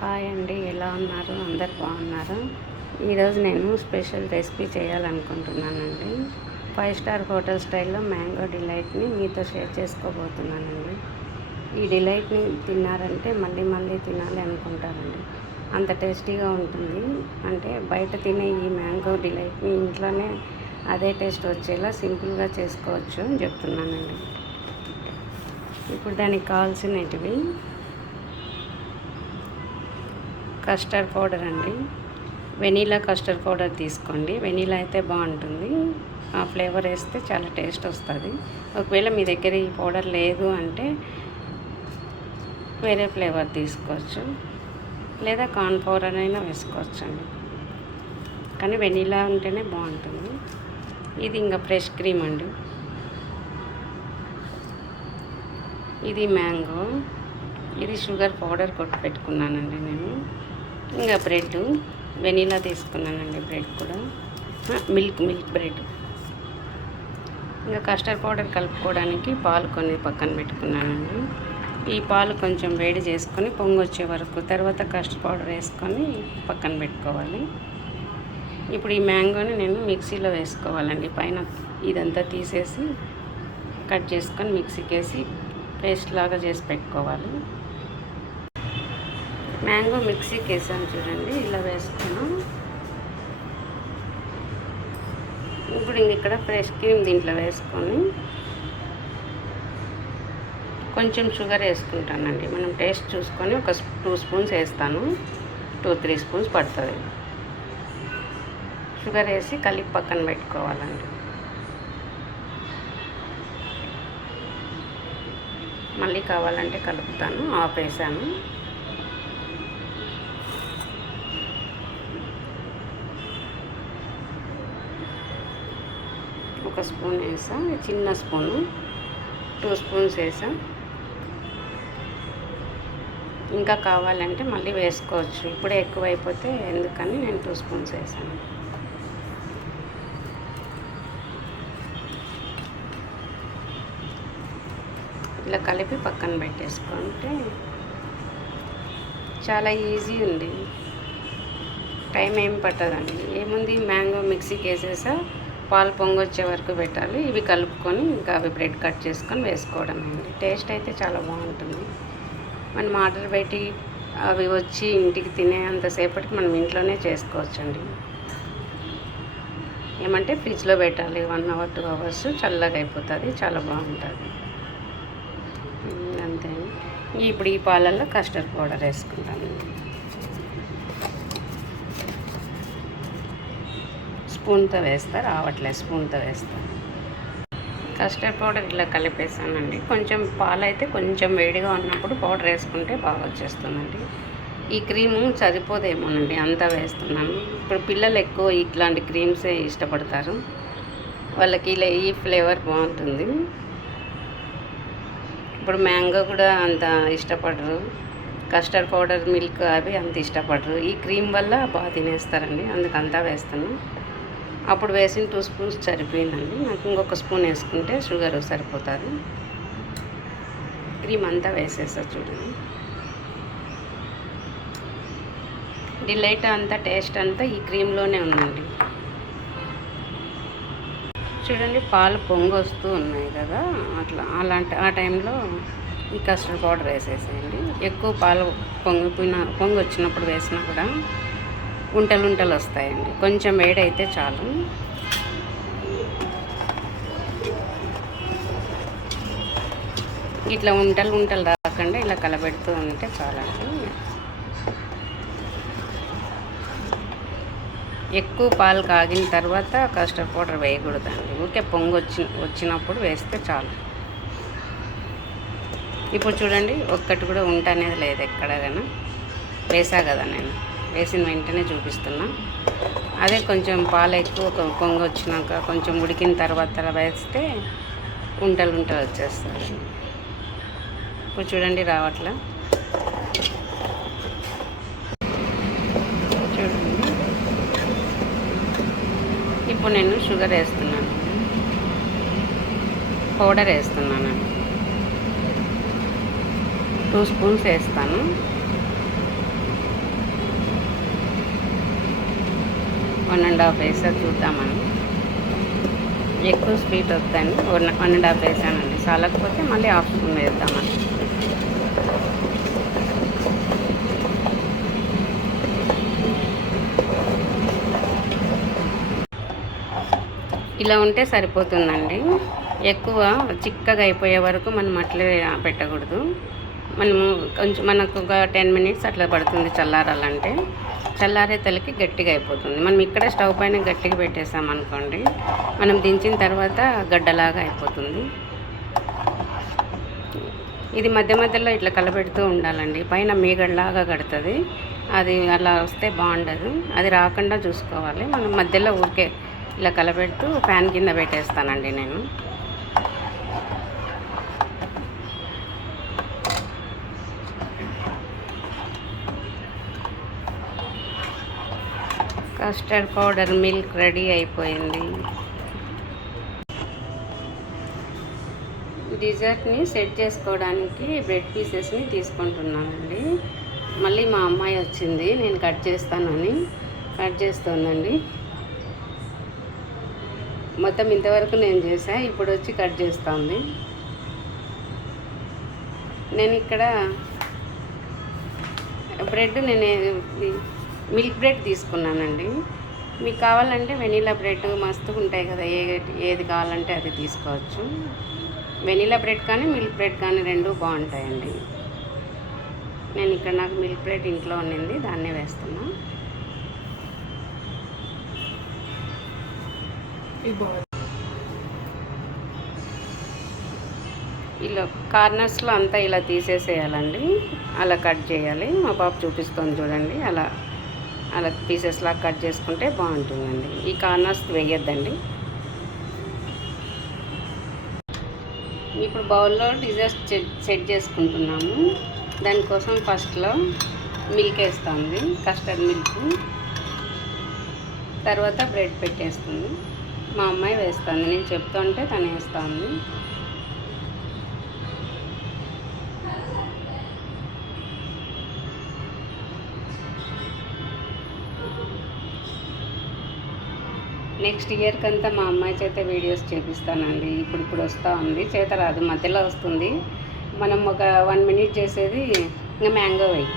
Hi అండి, ఎలా ఉన్నారు? అందరు బాగున్నారు. ఈరోజు నేను స్పెషల్ రెసిపీ చేయాలనుకుంటున్నానండి. 5 స్టార్ హోటల్ స్టైల్లో మ్యాంగో డిలైట్ని మీతో షేర్ చేసుకోబోతున్నానండి. ఈ డిలైట్ని తిన్నారంటే మళ్ళీ మళ్ళీ తినాలి అనుకుంటారండి. అంత టేస్టీగా ఉంటుంది. అంటే బయట తినే ఈ మ్యాంగో డిలైట్ని ఇంట్లోనే అదే టేస్ట్ వచ్చేలా సింపుల్గా చేసుకోవచ్చు అని చెప్తున్నానండి. ఇప్పుడు దానికి కావాల్సినవి కస్టర్డ్ పౌడర్ అండి. వెనీలా కస్టర్డ్ పౌడర్ తీసుకోండి. వెనీలా అయితే బాగుంటుంది, ఆ ఫ్లేవర్ వేస్తే చాలా టేస్ట్ వస్తుంది. ఒకవేళ మీ దగ్గర ఈ పౌడర్ లేదు అంటే వేరే ఫ్లేవర్ తీసుకోవచ్చు, లేదా కార్న్ పౌడర్ అయినా వేసుకోవచ్చు అండి. కానీ వెనీలా ఉంటేనే బాగుంటుంది. ఇది ఇంకా ఫ్రెష్ క్రీమ్ అండి. ఇది మ్యాంగో, ఇది షుగర్ పౌడర్ కొట్టి పెట్టుకున్నానండి నేను. ఇంకా బ్రెడ్, వెనీలా తీసుకున్నానండి. బ్రెడ్ కూడా మిల్క్ బ్రెడ్. ఇంకా కస్టర్డ్ పౌడర్ కలుపుకోవడానికి పాలు కొన్ని పక్కన పెట్టుకున్నానండి. ఈ పాలు కొంచెం వేడి చేసుకొని పొంగొచ్చే వరకు, తర్వాత కస్టర్డ్ పౌడర్ వేసుకొని పక్కన పెట్టుకోవాలి. ఇప్పుడు ఈ మ్యాంగోని నేను మిక్సీలో వేసుకోవాలండి. పైన ఇదంతా తీసేసి కట్ చేసుకొని మిక్సీకి వేసి పేస్ట్ లాగా చేసి పెట్టుకోవాలి. మ్యాంగో మిక్సీకి వేసాను చూడండి, ఇలా వేసుకున్నాం. ఇప్పుడు ఇక్కడ ఫ్రెష్ క్రీమ్ దీంట్లో వేసుకొని కొంచెం షుగర్ వేసుకుంటానండి. మనం టేస్ట్ చూసుకొని ఒక 2 స్పూన్స్ వేస్తాను. 2-3 స్పూన్స్ పడుతుంది. షుగర్ వేసి కలిపి పక్కన పెట్టుకోవాలండి. మళ్ళీ కావాలంటే కలుపుతాను. ఆఫ్ వేసాను. ఒక స్పూన్ వేసా, చిన్న స్పూను. 2 స్పూన్స్ వేసా. ఇంకా కావాలంటే మళ్ళీ వేసుకోవచ్చు. ఇప్పుడే ఎక్కువైపోతే ఎందుకని నేను 2 స్పూన్స్ వేసాను. ఇలా కలిపి పక్కన పెట్టేసుకుంటే చాలా ఈజీ ఉంది. టైం ఏం పట్టదండి. ఏముంది, మ్యాంగో మిక్సీకి వేసేసా, పాలు పొంగొచ్చే వరకు పెట్టాలి. ఇవి కలుపుకొని ఇంకా అవి బ్రెడ్ కట్ చేసుకొని వేసుకోవడం అండి. టేస్ట్ అయితే చాలా బాగుంటుంది. మనం ఆర్డర్ పెట్టి అవి వచ్చి ఇంటికి తినే అంతసేపటికి మనం ఇంట్లోనే చేసుకోవచ్చండి. ఏమంటే ఫ్రిడ్జ్లో పెట్టాలి 1 అవర్ 2 అవర్స్, చల్లగా అయిపోతుంది. చాలా బాగుంటుంది. అంతే. ఇప్పుడు ఈ పాలల్లో కస్టర్డ్ పౌడర్ వేసుకుంటాను. స్పూన్తో వేస్తా, రావట్లేదు. స్పూన్తో వేస్తాను. కస్టర్డ్ పౌడర్ ఇలా కలిపేసానండి. కొంచెం పాలైతే కొంచెం వేడిగా ఉన్నప్పుడు పౌడర్ వేసుకుంటే బాగా వచ్చేస్తుందండి. ఈ క్రీము సరిపోదేమోనండి, అంతా వేస్తున్నాను. ఇప్పుడు పిల్లలు ఎక్కువ ఇట్లాంటి క్రీమ్సే ఇష్టపడతారు. వాళ్ళకి ఇలా ఈ ఫ్లేవర్ బాగుంటుంది. ఇప్పుడు మ్యాంగో కూడా అంత ఇష్టపడరు. కస్టర్డ్ పౌడర్, మిల్క్ అవి అంత ఇష్టపడరు. ఈ క్రీమ్ వల్ల బాగా తినేస్తారండి. అందుకంతా వేస్తాను. అప్పుడు వేసిన 2 స్పూన్స్ సరిపోయిందండి. నాకు ఇంకొక స్పూన్ వేసుకుంటే షుగర్ సరిపోతుంది. క్రీమ్ అంతా వేసేస్తా చూడండి. డిలైట్ అంతా టేస్ట్ అంతా ఈ క్రీమ్లోనే ఉందండి. చూడండి, పాలు పొంగొస్తూ ఉన్నాయి కదా, ఆ టైంలో ఈ కస్టర్డ్ పౌడర్ వేసేసేయండి. ఎక్కువ పాలు పొంగొచ్చినప్పుడు వేసినా కూడా ఉంటలు వస్తాయండి. కొంచెం వేడైతే చాలు. ఇట్లా ఉంటలు రాకుండా ఇలా కలబెడుతూ ఉంటే చాలండి. ఎక్కువ పాలు కాగిన తర్వాత కస్టర్డ్ పౌడర్ వేయకూడదండి. ఊరికే వచ్చినప్పుడు వేస్తే చాలు. ఇప్పుడు చూడండి, ఒక్కటి కూడా ఉంట అనేది లేదు ఎక్కడైనా. వేసా కదా నేను, వేసిన వెంటనే చూపిస్తున్నా. అదే కొంచెం పాలు ఎక్కువ పొంగొచ్చినాక కొంచెం ఉడికిన తర్వాత వేస్తే ఉంటలు వచ్చేస్తాయి. ఇప్పుడు చూడండి, రావట్లా. చూడండి, ఇప్పుడు నేను షుగర్ వేస్తున్నాను, పౌడర్ వేస్తున్నాను. 2 స్పూన్స్ వేస్తాను. 1.5 వేసాను చూద్దామని. ఎక్కువ స్వీట్ వద్దని 1.5 వేసానండి. చాలకపోతే మళ్ళీ హాఫ్ స్పూన్ వేద్దామని. ఇలా ఉంటే సరిపోతుందండి. ఎక్కువ చిక్కగా అయిపోయే వరకు మనం అట్లే పెట్టకూడదు. మనకు ఒక 10 మినిట్స్ అట్లా పడుతుంది చల్లారాలంటే. చల్లారే తలకి గట్టిగా అయిపోతుంది. మనం ఇక్కడే స్టవ్ పైన గట్టిగా పెట్టేసామనుకోండి, మనం దించిన తర్వాత గడ్డలాగా అయిపోతుంది. ఇది మధ్య మధ్యలో ఇట్లా కలబెడుతూ ఉండాలండి. పైన మీగడలాగా కడుతుంది. అది అలా వస్తే బాగుండదు. అది రాకుండా చూసుకోవాలి. మనం మధ్యలో ఊరికే ఇలా కలబెడుతూ ఫ్యాన్ కింద పెట్టేస్తానండి నేను. కస్టర్డ్ పౌడర్ మిల్క్ రెడీ అయిపోయింది. డిజర్ట్ని సెట్ చేసుకోవడానికి బ్రెడ్ పీసెస్ని తీసుకుంటున్నానండి. మళ్ళీ మా అమ్మాయి వచ్చింది, నేను కట్ చేస్తానని కట్ చేస్తుందండి. మొత్తం ఇంతవరకు నేను చేసా, ఇప్పుడు వచ్చి కట్ చేస్తుంది. నేను ఇక్కడ బ్రెడ్ మిల్క్ బ్రెడ్ తీసుకున్నానండి. మీకు కావాలంటే వెనీలా బ్రెడ్ మస్తుగా ఉంటాయి కదా, ఏది కావాలంటే అది తీసుకోవచ్చు. వెనీలా బ్రెడ్ కానీ మిల్క్ బ్రెడ్ కానీ రెండు బాగుంటాయండి. నేను ఇక్కడ నాకు మిల్క్ బ్రెడ్ ఇంట్లో ఉన్నింది, దాన్నే వేస్తున్నా. ఇలా కార్నర్స్లో అంతా ఇలా తీసేసేయాలండి. అలా కట్ చేయాలి. మా పాప చూపిస్తుంది చూడండి. అలా పీసెస్ లాగా కట్ చేసుకుంటే బాగుంటుందండి. ఈ కార్నర్స్ వేయొద్దండి. ఇప్పుడు బౌల్లో డిజర్ట్ సెట్ చేసుకుంటున్నాము. దానికోసం ఫస్ట్లో మిల్క్ వేస్తుంది, కస్టర్డ్ మిల్క్. తర్వాత బ్రెడ్ పెట్టేస్తుంది. మా అమ్మాయి వేస్తుంది, నేను చెప్తుంటే తను వేస్తుంది. నెక్స్ట్ ఇయర్కి అంతా మా అమ్మాయి చేత వీడియోస్ చేపిస్తానండి. ఇప్పుడు వస్తూ ఉంది, చేత రాదు, మధ్యలో వస్తుంది. మనం ఒక 1 మినిట్ చేసేది. ఇంకా మ్యాంగో వేయి.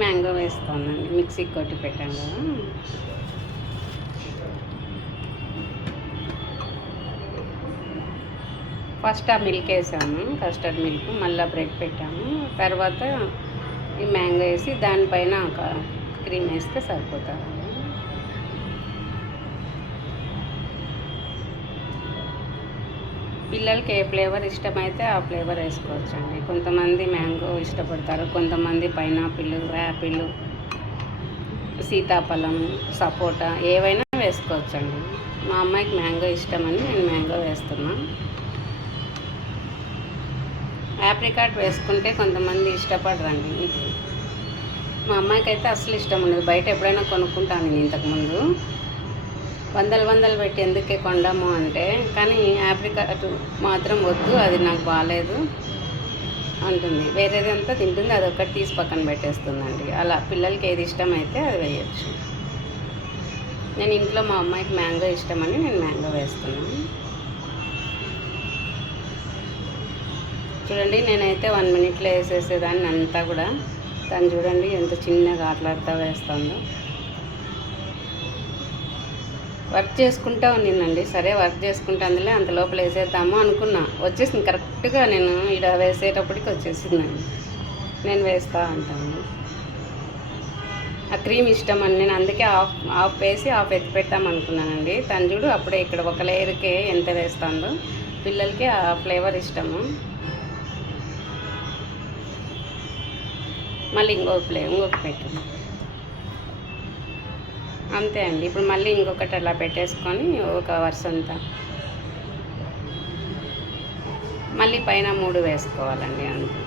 మ్యాంగో వేస్తానండి, మిక్సీకి కొట్టి పెట్టాను కదా. ఫస్ట్ ఆ మిల్క్ వేసాము, కస్టర్డ్ మిల్క్. మళ్ళీ బ్రెడ్ పెట్టాము. తర్వాత ఈ మ్యాంగో వేసి దానిపైన ఒక క్రీమ్ వేస్తే సరిపోతుంది. పిల్లలకి ఏ ఫ్లేవర్ ఇష్టమైతే ఆ ఫ్లేవర్ వేసుకోవచ్చండి. కొంతమంది మ్యాంగో ఇష్టపడతారు, కొంతమంది పైనాపిల్, యాపిల్, సీతాఫలం, సపోటా ఏవైనా వేసుకోవచ్చండి. మా అమ్మాయికి మ్యాంగో ఇష్టమని నేను మ్యాంగో వేస్తున్నా. యాప్రికాట్ వేసుకుంటే కొంతమంది ఇష్టపడరండి. మా అమ్మాయికి అయితే అసలు ఇష్టం ఉండదు. బయట ఎప్పుడైనా కొనుక్కుంటాను నేను ఇంతకుముందు. వందలు పెట్టి ఎందుకే కొండము అంటే, కానీ యాప్రికాట్ మాత్రం వద్దు, అది నాకు బాగాలేదు అంటుంది. వేరేదంతా తింటుంది, అదొక్కటి తీసి పక్కన పెట్టేస్తుందండి. అలా పిల్లలకి ఏది ఇష్టమైతే అది వేయచ్చు. నేను ఇంట్లో మా అమ్మాయికి మ్యాంగో ఇష్టమని నేను మ్యాంగో వేస్తున్నాను. చూడండి, నేనైతే 1 మినిట్లో వేసేసేదాన్ని అంతా కూడా. తను చూడండి ఎంత చిన్నగా ఆటలాడుతూ వేస్తుందో. వర్క్ చేసుకుంటూ ఉన్నిందండి. సరే వర్క్ చేసుకుంటే అందులో అంత లోపల వేసేద్దాము అనుకున్నా. వచ్చేసింది కరెక్ట్గా, నేను ఇలా వేసేటప్పటికి వచ్చేసిందండి. నేను వేస్తూ ఉంటాను. ఆ క్రీమ్ ఇష్టం అని నేను అందుకే హాఫ్ వేసి హాఫ్ ఎత్తి పెట్టామనుకున్నానండి. తను చూడు అప్పుడే ఇక్కడ ఒక లేయర్కే ఎంత వేస్తుందో. పిల్లలకి ఆ ఫ్లేవర్ ఇష్టము. మళ్ళీ ఇంకొక పెట్టు. అంతే అండి. ఇప్పుడు మళ్ళీ ఇంకొకటి అలా పెట్టేసుకొని ఒక వరుస అంతా మళ్ళీ పైన 3 వేసుకోవాలండి. అంతే.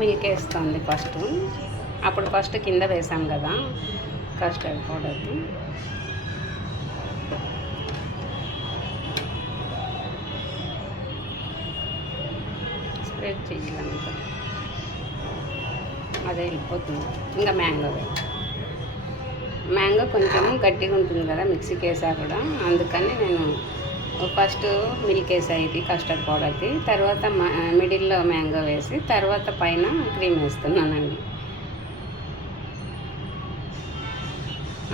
మిల్క్ వేస్తుంది ఫస్ట్. అప్పుడు ఫస్ట్ కింద వేసాం కదా కస్టర్డ్ పౌడర్కి. స్ప్రెడ్ చేయాలంతా, అదే వెళ్ళిపోతుంది. ఇంకా మ్యాంగో కొంచెం గట్టిగా ఉంటుంది కదా మిక్సీకి వేసా కూడా, అందుకని నేను ఫస్ట్ మిల్క్ వేసా ఇది కస్టర్డ్ పౌడర్ది, తర్వాత మిడిల్లో మ్యాంగో వేసి తర్వాత పైన క్రీమ్ వేస్తున్నానండి.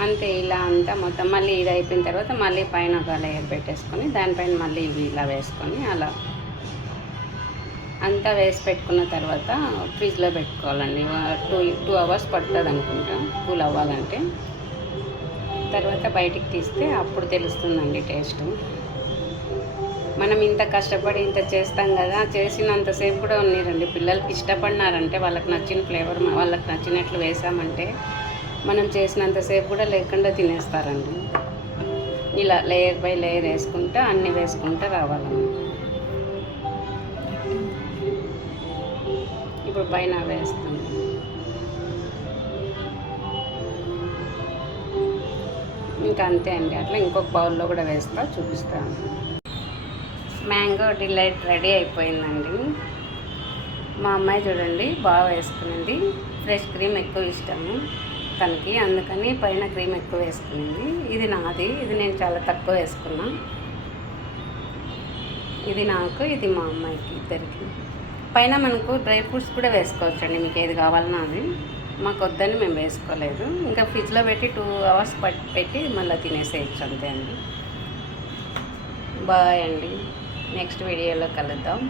అంతే, ఇలా అంతా మొత్తం మళ్ళీ ఇది అయిపోయిన తర్వాత మళ్ళీ పైన ఒక లేయర్ పెట్టేసుకొని దానిపైన మళ్ళీ ఇవి ఇలా వేసుకొని అలా అంతా వేసి పెట్టుకున్న తర్వాత ఫ్రిడ్జ్లో పెట్టుకోవాలండి. 2 అవర్స్ పడుతుంది అనుకుంటా కూల్ అవ్వాలంటే. తర్వాత బయటికి తీస్తే అప్పుడు తెలుస్తుందండి టేస్ట్. మనం ఇంత కష్టపడి ఇంత చేస్తాం కదా, చేసినంతసేపు కూడా ఉన్నీరండి. పిల్లలకి ఇష్టపడినారంటే వాళ్ళకి నచ్చిన ఫ్లేవర్ వాళ్ళకి నచ్చినట్లు వేసామంటే మనం చేసినంతసేపు కూడా లేకుండా తినేస్తారండి. ఇలా లేయర్ బై లేయర్ వేసుకుంటా అన్నీ వేసుకుంటూ రావాలండి. ఇప్పుడు పైన వేస్తాను. ఇంకా అంతే అండి. అట్లా ఇంకొక బౌల్లో కూడా వేస్తా, చూపిస్తాను. మ్యాంగో డిలైట్ రెడీ అయిపోయిందండి. మా అమ్మాయి చూడండి బాగా వేసుకునింది. ఫ్రెష్ క్రీమ్ ఎక్కువ ఇష్టము తనకి, అందుకని పైన క్రీమ్ ఎక్కువ వేసుకునింది. ఇది నాది, ఇది నేను చాలా తక్కువ వేసుకున్నా. ఇది నాకు, ఇది మా అమ్మాయికి, ఇద్దరికి. పైన మనకు డ్రై ఫ్రూట్స్ కూడా వేసుకోవచ్చండి, మీకు ఏది కావాలన్నా అది. మాకు వద్దని మేము వేసుకోలేదు. ఇంకా ఫ్రిడ్జ్లో పెట్టి 2 అవర్స్ పెట్టి మళ్ళీ తినేసేయచ్చు, అంతే అండి. బాయ్ అండి. నెక్స్ట్ వీడియోలో కలుద్దాం.